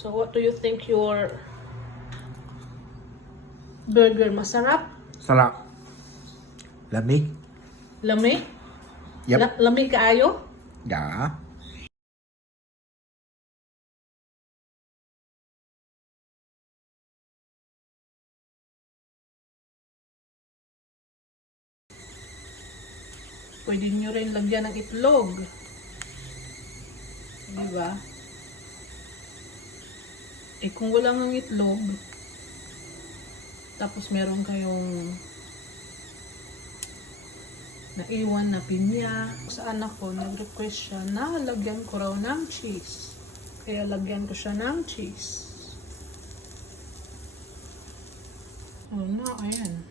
So what do you think your burger masarap? Sarap. Lamig. Lami? Yep. Lami kaayo? Yeah. Pwede nyo rin lagyan ng itlog. Diba? Eh kung wala ng itlog, tapos meron kayong naiwan na pinya. Sa anak ko, nag-request siya na lagyan ko raw ng cheese. Kaya lagyan ko siya ng cheese. Oh na, ayan.